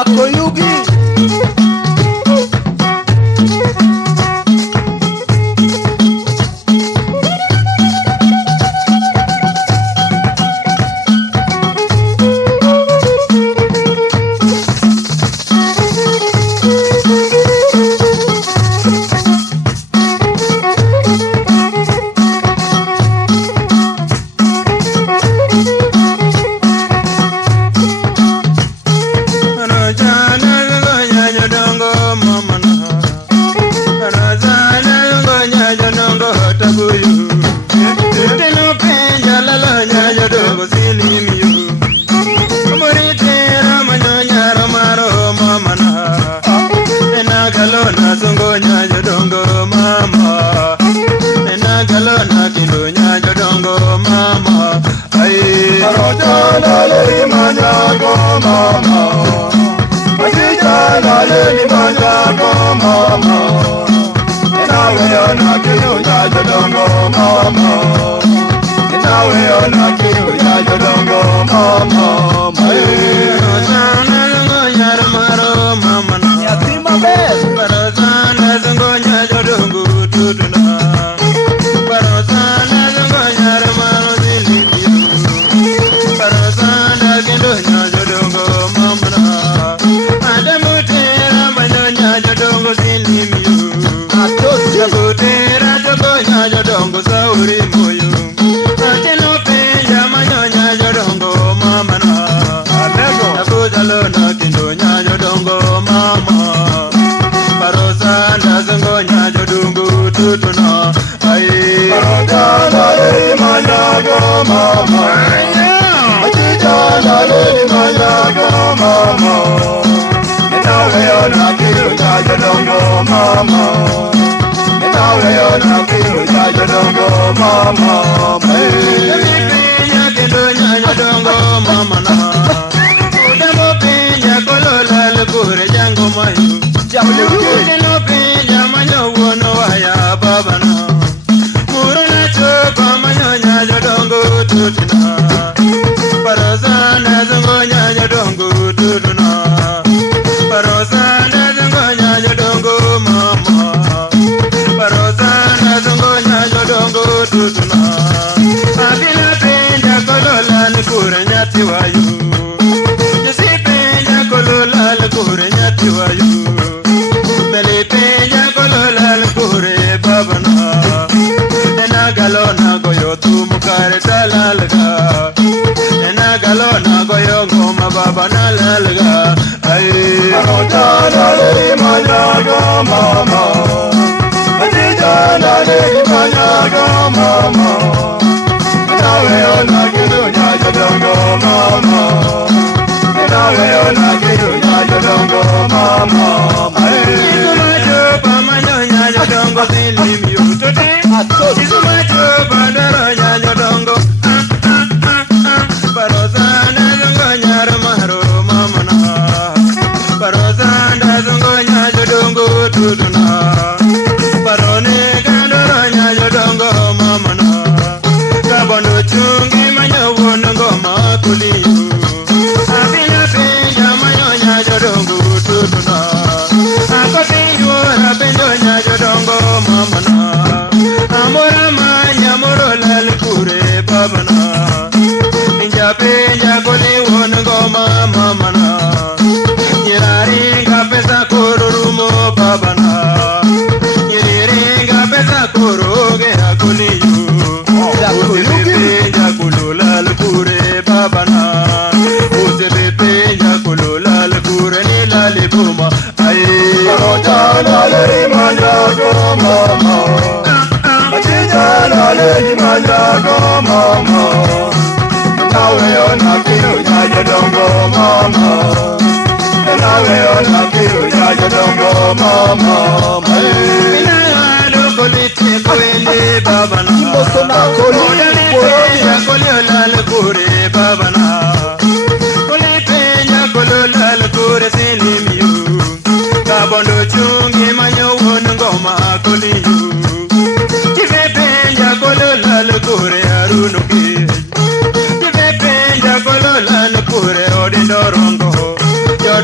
Yakoyugi.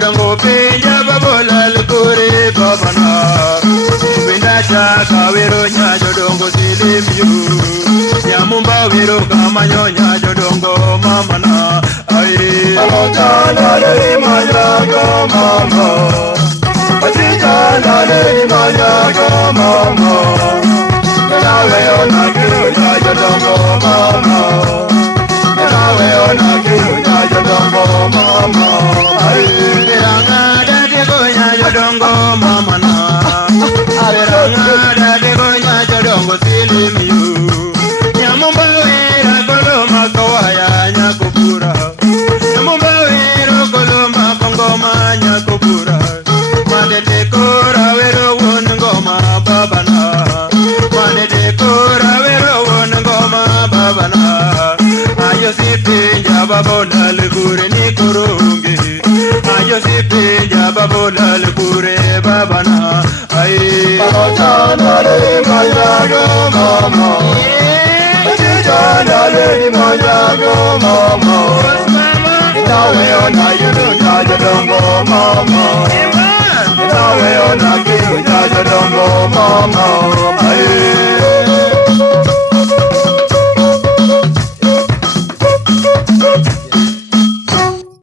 Jodango pinja babola lukure babana. Winda chaka wero nya jodongo silimyu. Nyamumba wero kamanyo nya jodongo mamana. Ay. Alotana le mayago mama. Atitana le mayago mama. Nawe ona kiru nya jodongo mama. Nawe ona kiru nya jodongo mama. Beranga dade gonya jodongo mama na. Beranga dade gonya jodongo silimyu. Nyamumba wera koloma kawaya nyakupura. Nyamumba wera koloma kongoma nyakupura. Madete kora wero won ngoma babana. Madete kora wero won ngoma babana. Ayo sipinja babola lukure ni kurungi. Ayo sipinja babola lukure babana. Ay. Alotana le mayago mama. Atitana le mayago mama. Nawe ona kiru nya jodongo mama. Nawe ona kiru